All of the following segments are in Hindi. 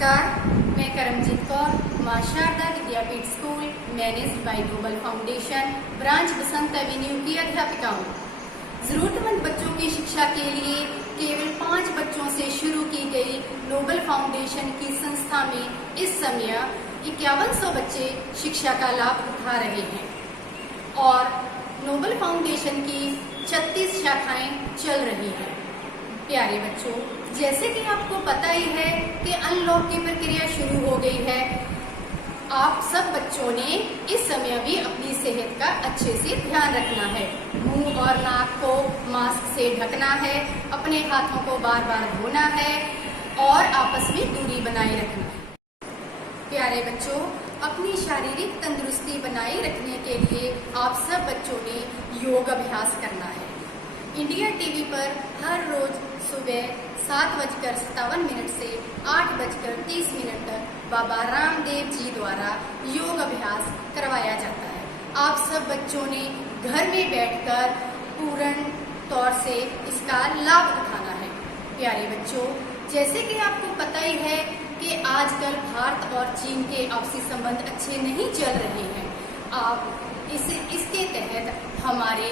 नमस्कार, मैं करमजीत कौर, मां Sharda Vidyapeeth school managed by Noble Foundation branch Basant Avenue की अध्यापिका हूँ। जरूरतमंद बच्चों की शिक्षा के लिए केवल 5 बच्चों से शुरू की गई नोबल फाउंडेशन की संस्था में इस समय 5100 बच्चे शिक्षा का लाभ उठा रहे हैं और नोबल फाउंडेशन की 36 शाखाएं चल रही हैं। प्यारे बच्चों, जैसे कि आपको पता ही है कि अनलॉक की प्रक्रिया शुरू हो गई है। आप सब बच्चों ने इस समय भी अपनी सेहत का अच्छे से ध्यान रखना है। मुंह और नाक को मास्क से ढकना है, अपने हाथों को बार बार धोना है और आपस में दूरी बनाए रखना है। प्यारे बच्चों, अपनी शारीरिक तंदुरुस्ती बनाए रखने के लिए आप सब बच्चों ने योग अभ्यास करना है। इंडिया टीवी पर हर रोज सुबह 7:57 से 8:30 तक बाबा रामदेव जी द्वारा योग अभ्यास करवाया जाता है। आप सब बच्चों ने घर में बैठकर पूर्ण तौर से इसका लाभ उठाना है। प्यारे बच्चों, जैसे कि आपको पता ही है कि आजकल भारत और चीन के आपसी संबंध अच्छे नहीं चल रहे हैं। आप इसके तहत हमारे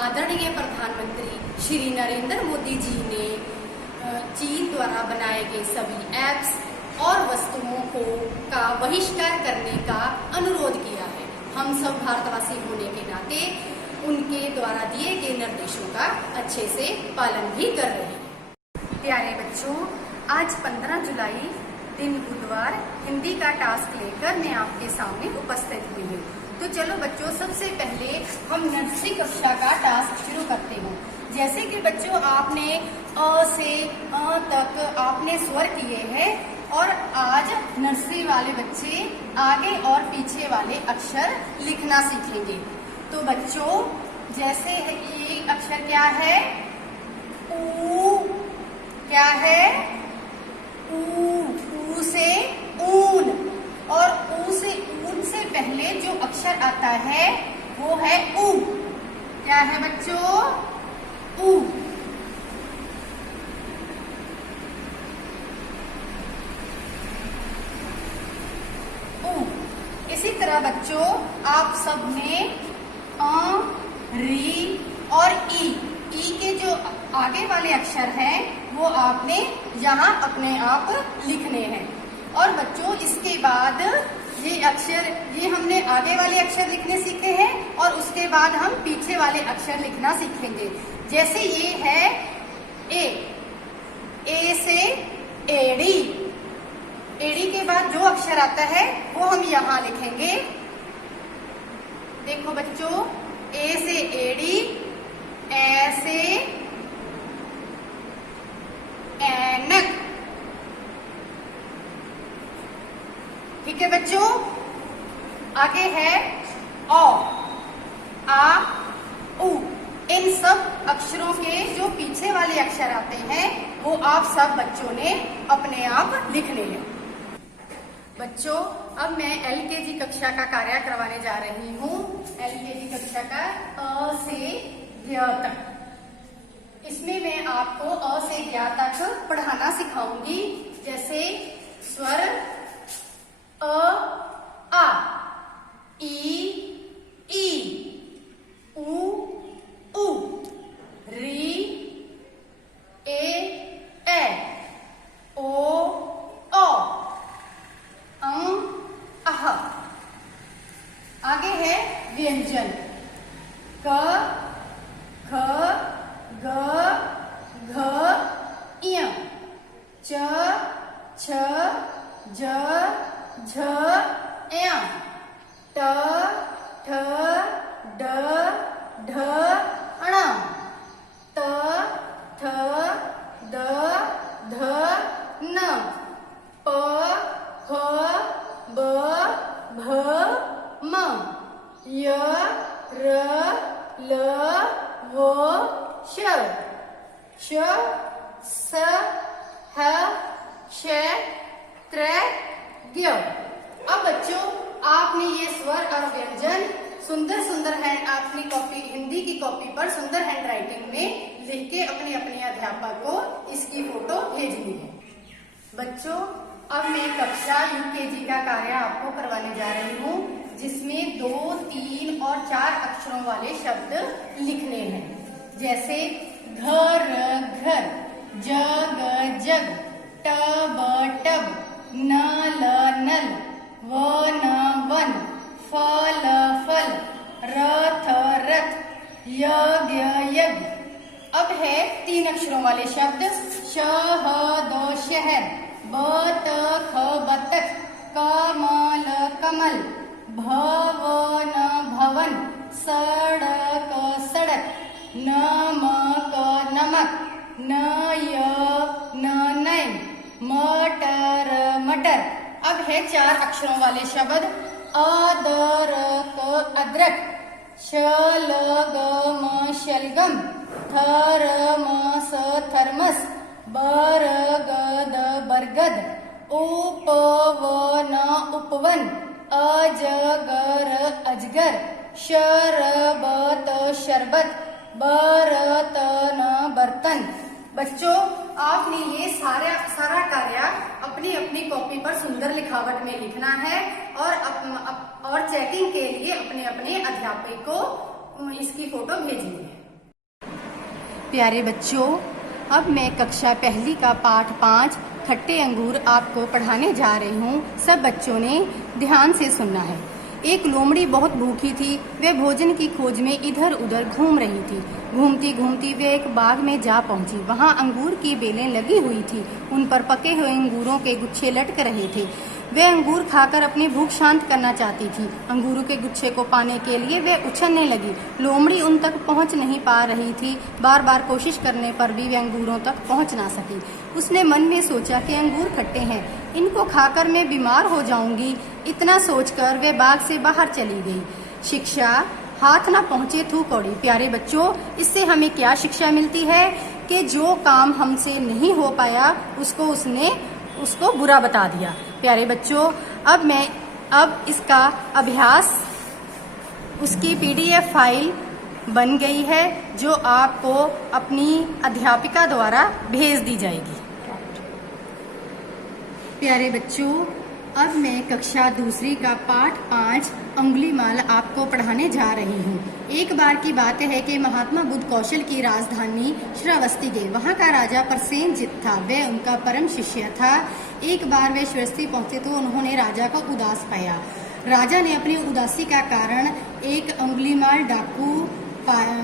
आदरणीय प्रधानमंत्री श्री नरेंद्र मोदी जी ने चीन द्वारा बनाए गए सभी ऐप्स और वस्तुओं का बहिष्कार करने का अनुरोध किया है। हम सब भारतवासी होने के नाते उनके द्वारा दिए गए निर्देशों का अच्छे से पालन भी कर रहे हैं। प्यारे बच्चों, आज 15 जुलाई दिन बुधवार हिंदी का टास्क लेकर मैं आपके सामने उपस्थित हुई हूँ। तो चलो बच्चों, सबसे पहले हम नर्सरी कक्षा का टास्क शुरू करते हैं। जैसे कि बच्चों, आपने अ से अ तक आपने स्वर किए हैं और आज नर्सरी वाले बच्चे आगे और पीछे वाले अक्षर लिखना सीखेंगे। तो बच्चों, जैसे ये अक्षर क्या है? ऊ। क्या है? ऊ से ऊन, और ऊ से ऊन से पहले जो अक्षर आता है वो है ऊ। क्या है बच्चों? ऊ। ऊ। इसी तरह बच्चों, आप सब ने अ, री और ई के जो आगे वाले अक्षर हैं वो आपने यहाँ अपने आप लिखने हैं। और बच्चों, इसके बाद ये हमने आगे वाले अक्षर लिखने सीखे हैं और उसके बाद हम पीछे वाले अक्षर लिखना सीखेंगे। जैसे ये है ए से एड़ी। एड़ी के बाद जो अक्षर आता है वो हम यहाँ लिखेंगे। देखो बच्चों, ए से एड़ी, ए से ऐनक। ठीक है बच्चों, आगे है औ, आ, उ। इन सब अक्षरों के जो पीछे वाले अक्षर आते हैं वो आप सब बच्चों ने अपने आप लिखने हैं। बच्चों, अब मैं LKG कक्षा का कार्य करवाने जा रही हूँ। LKG कक्षा का अ से य तक। इसमें मैं आपको अ से य तक पढ़ाना सिखाऊंगी। जैसे स्वर अ, आ, ई, उ, री, ए, ओ, अह। आगे है व्यंजन क, ख, ग, घ, ञ, च, छ, ज, झ, ञ, ट, ठ, ड, ढ, ण, त, थ, द, ध, न, प, फ, ब, भ, म, य, र, ल, व, श, स, ह, श, त्र, ज्ञ। अब बच्चों, आपने ये स्वर और व्यंजन सुंदर सुंदर है अपनी कॉपी, हिंदी की कॉपी पर सुंदर हैंड राइटिंग में लिख के अपने अपने अध्यापक को इसकी फोटो भेजनी है। बच्चों, अब मैं कक्षा यूकेजी का कार्य आपको करवाने जा रही हूँ, जिसमें 2, 3 और 4 अक्षरों वाले शब्द लिखने हैं। जैसे घर घर, जग जग, टब टब, नल नल, वन वन, फल फल, रथ रथ, यज्ञ यज्ञ। अब है 3 अक्षरों वाले शब्द शहद शहद, बतख बतख, कमल कमल, भवन भवन, सड़क सड़क, नमक नमक, नय नय, मटर मटर। अब है 4 अक्षरों वाले शब्द अदरक अदरक, शलगम शलगम, थर्मस थर्मस, बरगद बरगद, उपवन उपवन, अजगर अजगर, शरबत शरबत, बर्तन बर्तन। बच्चों, आपने ये सारा कार्य अपनी अपनी कॉपी पर सुंदर लिखावट में लिखना है और चेकिंग के लिए अपने अपने अध्यापक को इसकी फोटो भेजनी है। प्यारे बच्चों, अब मैं कक्षा पहली का पाठ 5 खट्टे अंगूर आपको पढ़ाने जा रही हूँ। सब बच्चों ने ध्यान से सुनना है। एक लोमड़ी बहुत भूखी थी। वे भोजन की खोज में इधर उधर घूम रही थी। घूमती घूमती वे एक बाग में जा पहुंची। वहां अंगूर की बेलें लगी हुई थी। उन पर पके हुए अंगूरों के गुच्छे लटक रहे थे। वे अंगूर खाकर अपनी भूख शांत करना चाहती थी। अंगूरों के गुच्छे को पाने के लिए वे उछलने लगी। लोमड़ी उन तक पहुंच नहीं पा रही थी। बार बार कोशिश करने पर भी वे अंगूरों तक पहुंच ना सकी। उसने मन में सोचा कि अंगूर खट्टे हैं, इनको खाकर मैं बीमार हो जाऊंगी। इतना सोचकर वे बाग से बाहर चली गई। शिक्षा हाथ ना पहुंचे थू कौड़ी। प्यारे बच्चों, इससे हमें क्या शिक्षा मिलती है कि जो काम हमसे नहीं हो पाया उसको बुरा बता दिया। प्यारे बच्चों, अब इसका अभ्यास उसकी PDF फाइल बन गई है, जो आपको अपनी अध्यापिका द्वारा भेज दी जाएगी। प्यारे बच्चों, अब मैं कक्षा दूसरी का पाठ 5 अंगुलीमाल आपको पढ़ाने जा रही हूँ। एक बार की बात है कि महात्मा बुद्ध कौशल की राजधानी श्रावस्ती गए। वहाँ का राजा प्रसेनजित था। वह उनका परम शिष्य था। एक बार वे श्रावस्ती पहुंचे तो उन्होंने राजा को उदास पाया। राजा ने अपनी उदासी का कारण एक अंगुलीमाल डाकू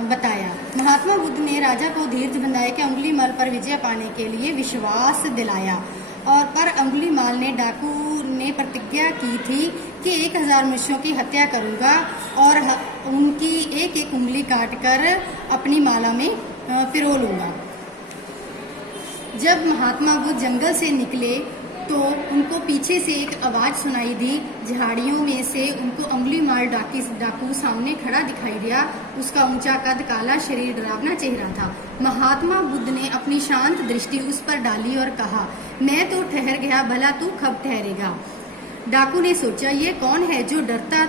बताया। महात्मा बुद्ध ने राजा को धीरज बंधाया कि अंगुलीमाल पर विजय पाने के लिए विश्वास दिलाया। और पर अंगुलीमाल ने डाकू ने प्रतिज्ञा की थी कि 1000 मनुष्यों की हत्या करूंगा और उनकी एक एक उंगली काटकर अपनी माला में पिरो लूंगा। जब महात्मा बुद्ध जंगल से निकले तो उनको पीछे से एक आवाज सुनाई दी। झाड़ियों में से उनको अंगुलीमाल डाकू सामने खड़ा दिखाई दिया। उसका ऊंचा कद, काला शरीर, डरावना चेहरा था। महात्मा बुद्ध ने अपनी शांत दृष्टि उस पर डाली और कहा, मैं तो ठहर गया, भला तू कब ठहरेगा। डाकू ने सोचा, ये कौन है जो डरना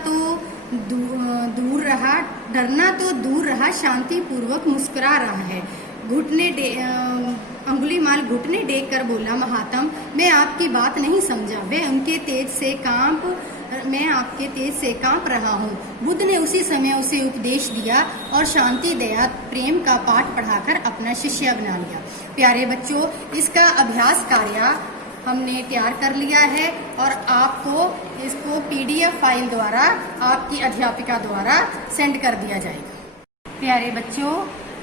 तो दूर रहा, शांति पूर्वक मुस्कुरा रहा है। अंगुलीमाल घुटने टेक कर बोला, महात्म, मैं आपकी बात नहीं समझा। मैं आपके तेज से कांप रहा हूँ। बुद्ध ने उसी समय उसे उपदेश दिया और शांति, दया, प्रेम का पाठ पढ़ाकर अपना शिष्य बना लिया। प्यारे बच्चों, इसका अभ्यास कार्य हमने तैयार कर लिया है और आपको इसको PDF फाइल द्वारा आपकी अध्यापिका द्वारा सेंड कर दिया जाएगा। प्यारे बच्चों,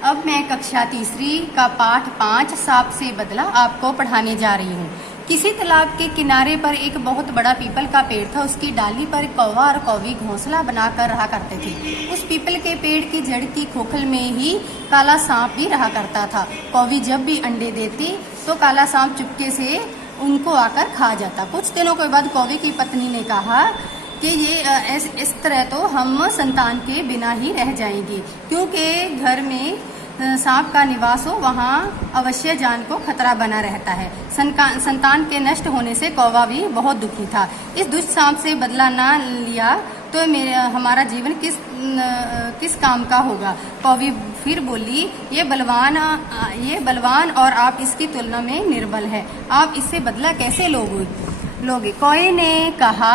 अब मैं कक्षा तीसरी का पाठ 5 सांप से बदला आपको पढ़ाने जा रही हूँ। किसी तालाब के किनारे पर एक बहुत बड़ा पीपल का पेड़ था। उसकी डाली पर कौवा और कौवी घोंसला बनाकर रहा करते थे। उस पीपल के पेड़ की जड़ की खोखल में ही काला सांप भी रहा करता था। कौवी जब भी अंडे देती तो काला सांप चुपके से उनको आकर खा जाता। कुछ दिनों के बाद कौवे की पत्नी ने कहा कि ये इस तरह तो हम संतान के बिना ही रह जाएंगे, क्योंकि घर में सांप का निवास हो वहाँ अवश्य जान को खतरा बना रहता है। संतान के नष्ट होने से कौवा भी बहुत दुखी था। इस दुष्ट सांप से बदला ना लिया तो हमारा जीवन किस काम का होगा। कौवी फिर बोली, ये बलवान और आप इसकी तुलना में निर्बल है, आप इससे बदला कैसे लोगे। लोगे। कौए ने कहा,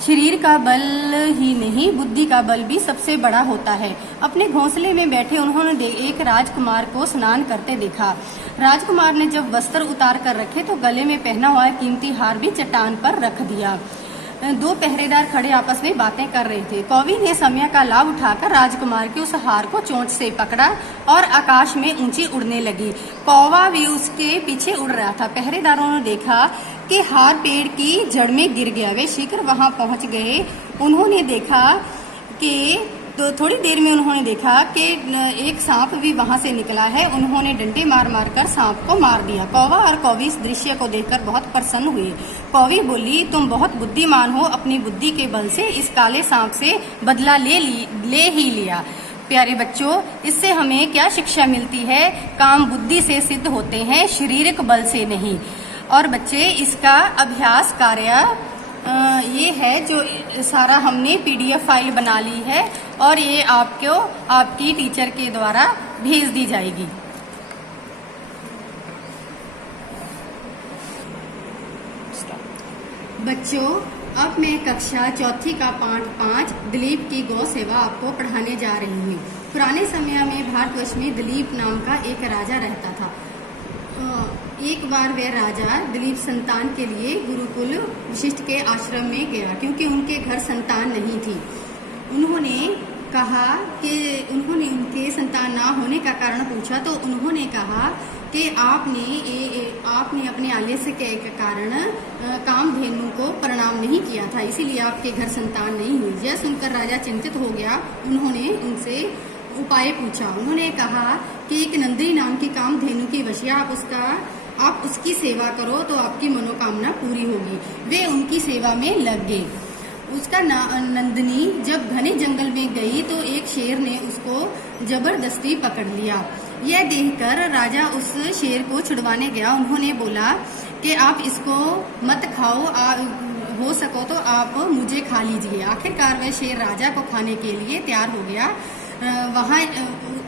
शरीर का बल ही नहीं, बुद्धि का बल भी सबसे बड़ा होता है। अपने घोंसले में बैठे उन्होंने एक राजकुमार को स्नान करते देखा। राजकुमार ने जब वस्त्र उतार कर रखे तो गले में पहना हुआ कीमती हार भी चट्टान पर रख दिया। दो पहरेदार खड़े आपस में बातें कर रहे थे। कौवी ने समय का लाभ उठाकर राजकुमार के उस हार को चोंच से पकड़ा और आकाश में ऊंची उड़ने लगी। कौवा भी उसके पीछे उड़ रहा था। पहरेदारों ने देखा कि हार पेड़ की जड़ में गिर गया। वे शीघ्र वहां पहुंच गए। उन्होंने देखा कि तो थोड़ी देर में उन्होंने देखा कि एक सांप भी वहां से निकला है। उन्होंने डंडे मार मार कर सांप को मार दिया। कौवा और कौवी इस दृश्य को देखकर बहुत प्रसन्न हुए। कौवी बोली, तुम बहुत बुद्धिमान हो, अपनी बुद्धि के बल से इस काले सांप से बदला ले ही लिया। प्यारे बच्चों, इससे हमें क्या शिक्षा मिलती है? काम बुद्धि से सिद्ध होते हैं, शारीरिक बल से नहीं। और बच्चे, इसका अभ्यास कार्य ये है जो सारा हमने PDF फाइल बना ली है और ये आपको आपकी टीचर के द्वारा भेज दी जाएगी। बच्चों, अब मैं कक्षा चौथी का पाठ 5 दिलीप की गौ सेवा आपको पढ़ाने जा रही हूँ। पुराने समय में भारतवर्ष में दिलीप नाम का एक राजा रहता था। एक बार वह राजा दिलीप संतान के लिए गुरुकुल वशिष्ठ के आश्रम में गया, क्योंकि उनके घर संतान नहीं थी। उन्होंने कहा कि उन्होंने उनके संतान ना होने का कारण पूछा तो उन्होंने कहा कि आपने अपने आलस्य के कारण कामधेनु को प्रणाम नहीं किया था, इसीलिए आपके घर संतान नहीं हुई। यह सुनकर राजा चिंतित हो गया। उन्होंने उनसे उपाय पूछा। उन्होंने कहा कि एक नंदिनी नाम की कामधेनु की वशिया, आप उसकी सेवा करो तो आपकी मनोकामना पूरी होगी। वे उनकी सेवा में लग गए। उसका नंदिनी जब घने जंगल में गई तो एक शेर ने उसको जबरदस्ती पकड़ लिया। यह देखकर राजा उस शेर को छुड़वाने गया। उन्होंने बोला कि आप इसको मत खाओ, हो सको तो आप मुझे खा लीजिए। आखिरकार वह शेर राजा को खाने के लिए तैयार हो गया। वहाँ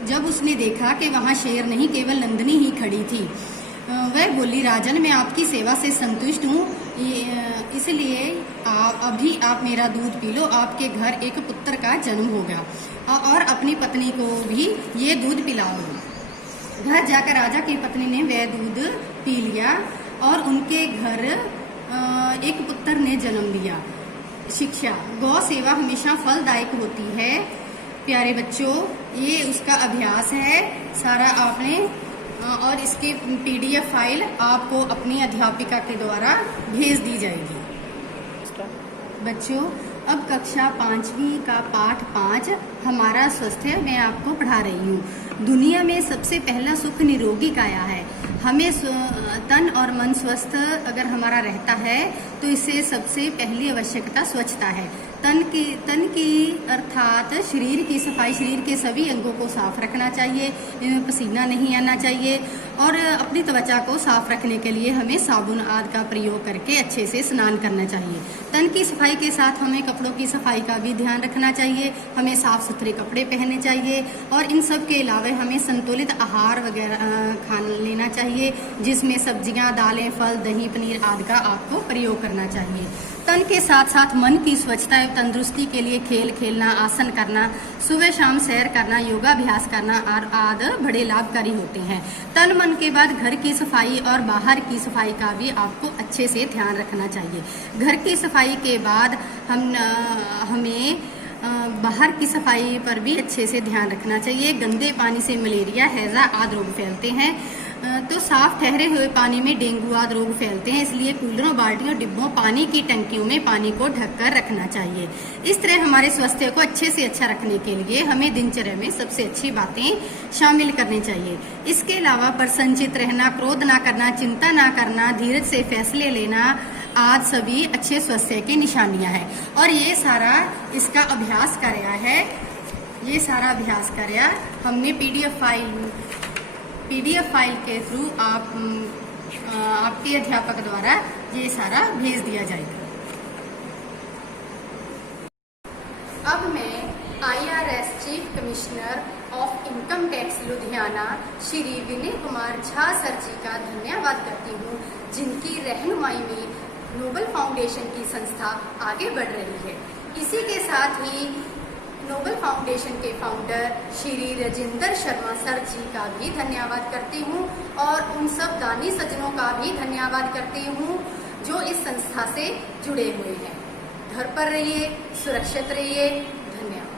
जब उसने देखा कि वहाँ शेर नहीं, केवल नंदिनी ही खड़ी थी, वह बोली, राजन, मैं आपकी सेवा से संतुष्ट हूँ, इसलिए अभी आप मेरा दूध पी लो। आपके घर एक पुत्र का जन्म होगा और अपनी पत्नी को भी ये दूध पिलाओ। घर जाकर राजा की पत्नी ने वह दूध पी लिया और उनके घर एक पुत्र ने जन्म लिया। शिक्षा, गौ सेवा हमेशा फलदायक होती है। प्यारे बच्चों, ये उसका अभ्यास है सारा आपने, और इसकी PDF फाइल आपको अपनी अध्यापिका के द्वारा भेज दी जाएगी। बच्चों, अब कक्षा 5वीं का पाठ 5 हमारा स्वास्थ्य मैं आपको पढ़ा रही हूँ। दुनिया में सबसे पहला सुख निरोगी काया है। हमें तन और मन स्वस्थ अगर हमारा रहता है तो इससे सबसे पहली आवश्यकता स्वच्छता है। तन की अर्थात शरीर की सफाई, शरीर के सभी अंगों को साफ रखना चाहिए, इनमें पसीना नहीं आना चाहिए। और अपनी त्वचा को साफ रखने के लिए हमें साबुन आदि का प्रयोग करके अच्छे से स्नान करना चाहिए। तन की सफाई के साथ हमें कपड़ों की सफाई का भी ध्यान रखना चाहिए। हमें साफ सुथरे कपड़े पहनने चाहिए और इन सब के अलावा हमें संतुलित आहार वगैरह खाना लेना चाहिए, जिसमें सब्जियां, दालें, फल, दही, पनीर आदि का आपको प्रयोग करना चाहिए। तन के साथ साथ मन की स्वच्छता एवं तंदुरुस्ती के लिए खेल खेलना, आसन करना, सुबह शाम सैर करना, योगाभ्यास करना आदि बड़े लाभकारी होते हैं। तन मन के बाद घर की सफाई और बाहर की सफाई का भी आपको अच्छे से ध्यान रखना चाहिए। घर की सफाई के बाद हमें बाहर की सफाई पर भी अच्छे से ध्यान रखना चाहिए। गंदे पानी से मलेरिया, हैजा आदि रोग फैलते हैं, तो साफ ठहरे हुए पानी में डेंगू आदि रोग फैलते हैं। इसलिए कूलरों, बाल्टियों, डिब्बों, पानी की टंकियों में पानी को ढककर रखना चाहिए। इस तरह हमारे स्वास्थ्य को अच्छे से अच्छा रखने के लिए हमें दिनचर्या में सबसे अच्छी बातें शामिल करनी चाहिए। इसके अलावा प्रसन्नचित्त रहना, क्रोध ना करना, चिंता ना करना, धीरज से फैसले लेना आदि सभी अच्छे स्वास्थ्य की निशानियां हैं। और ये सारा इसका अभ्यास कार्य है। ये सारा अभ्यास कार्य हमने PDF फाइल के थ्रू आपके अध्यापक द्वारा ये सारा भेज दिया जाएगा। अब मैं IRS chief commissioner of income tax Ludhiana Shri Vinay Kumar Jha sir ji का धन्यवाद करती हूँ, जिनकी रहनुमाई में नोबल फाउंडेशन की संस्था आगे बढ़ रही है। इसी के साथ ही नोबल फाउंडेशन के फाउंडर श्री राजेंद्र शर्मा सर जी का भी धन्यवाद करती हूँ और उन सब दानी सज्जनों का भी धन्यवाद करती हूँ जो इस संस्था से जुड़े हुए हैं। घर पर रहिए, सुरक्षित रहिए। धन्यवाद।